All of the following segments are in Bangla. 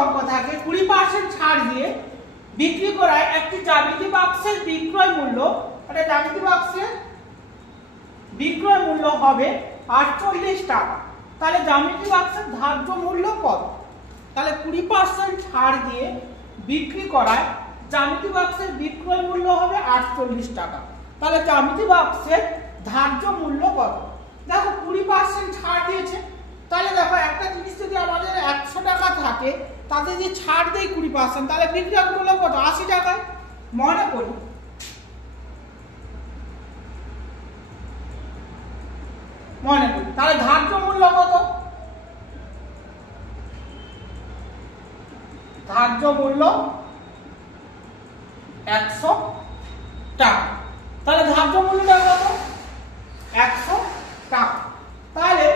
অঙ্ক থাকে 20% ছাড় দিয়ে বিক্রি করায় একটি জ্যামিতি বাক্সের বিক্রয় মূল্য, একটা জ্যামিতি বাক্সের বিক্রয় মূল্য হবে 48 টাকা। তাহলে জ্যামিতি বাক্সের ধার্য মূল্য কত? তাহলে 20% ছাড় দিয়ে বিক্রি করায় জ্যামিতি বাক্সের বিক্রয় মূল্য হবে 48 টাকা। তাহলে জ্যামিতি বাক্সের ধার্য মূল্য কত? দেখো 20% ছাড় দিয়েছে, তাহলে দেখো একটা জিনিস যদি আমাদের 100 টাকা থাকে তাতে যদি ছাড় দেয় 20%, তাহলে বিক্রয় মূল্য কত? 80 টাকা। মনে করি তাহলে ধার্য মূল্য কত? ধার্য মূল্য 100 টাকা। তাহলে ধার্য মূল্যটা কত? 100 টাকা। তাহলে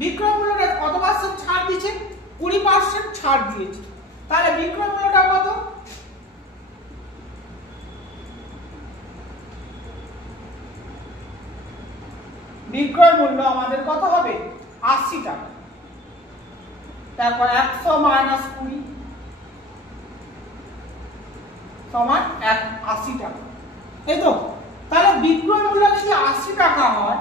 বিক্রয় মূল্যটা কত পার্সেন্ট ছাড় দিয়েছে? 20% ছাড় দিয়েছে। তাহলে বিক্রয় মূল্যটা কত? বিক্রয় মূল্য আমাদের কত হবে? 80 টাকা। তারপর 100 মাইনাস 20 সমান 80 টাকা, এই তো। তাহলে বিক্রয় মূল্য যদি 80 টাকা হয়,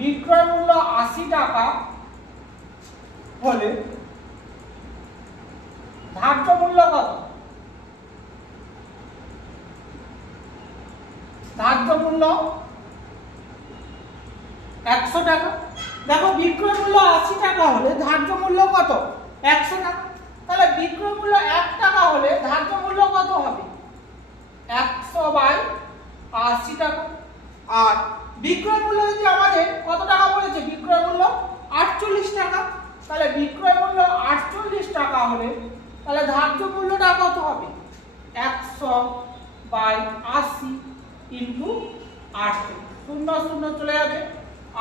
বিক্রয় মূল্য 80 টাকা হলে ধার্য মূল্য কত? ধার্য মূল্য 100 টাকা। দেখো বিক্রয় মূল্য 80 টাকা হলে ধার্য মূল্য কত? 100 টাকা। তাহলে বিক্রয় মূল্য 1 টাকা হলে ধার্য মূল্য কত হবে? 100/80 টাকা। আর বিক্রয় মূল্য যদি আমাদের কত টাকা বলেছে? বিক্রয় মূল্য 48 টাকা। তাহলে বিক্রয় মূল্য 48 টাকা হলে তাহলে ধার্য মূল্যটা কত হবে? 100/80 ইনটু 8, 0 0 চলে যাবে,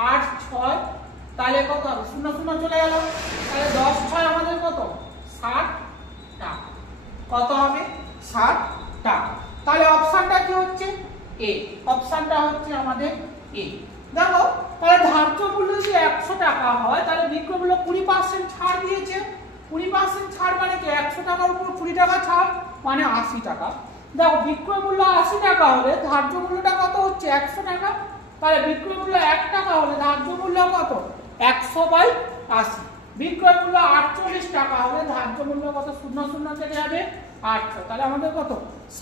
8 6, তাহলে কত হবে? 0 0 চলে গেল, তাহলে 10 6 আমাদের কত? 60 টাকা। কত হবে? 60 টাকা। তাহলে অপশনটা কি হচ্ছে? এ। অপশনটা হচ্ছে আমাদের এ। দেখো তাহলে ধার্য মূল্য যদি 100 টাকা হয় তাহলে বিক্রয় মূল্য 20% ছাড় দিয়েছে। 20% ছাড় মানে কি? 100 টাকার উপর 20 টাকা ছাড় মানে 80 টাকা। দেখো বিক্রয় মূল্য 80 টাকা হলে ধার্য মূল্যটা কত হচ্ছে? 100 টাকা। তাহলে বিক্রয় মূল্য 1 টাকা হলে ধার্য মূল্য কত? 100/80। বিক্রয় মূল্য 48 টাকা হলে ধার্য মূল্য কত? 0 0 কেটে যাবে, 800। তাহলে আমাদের কত?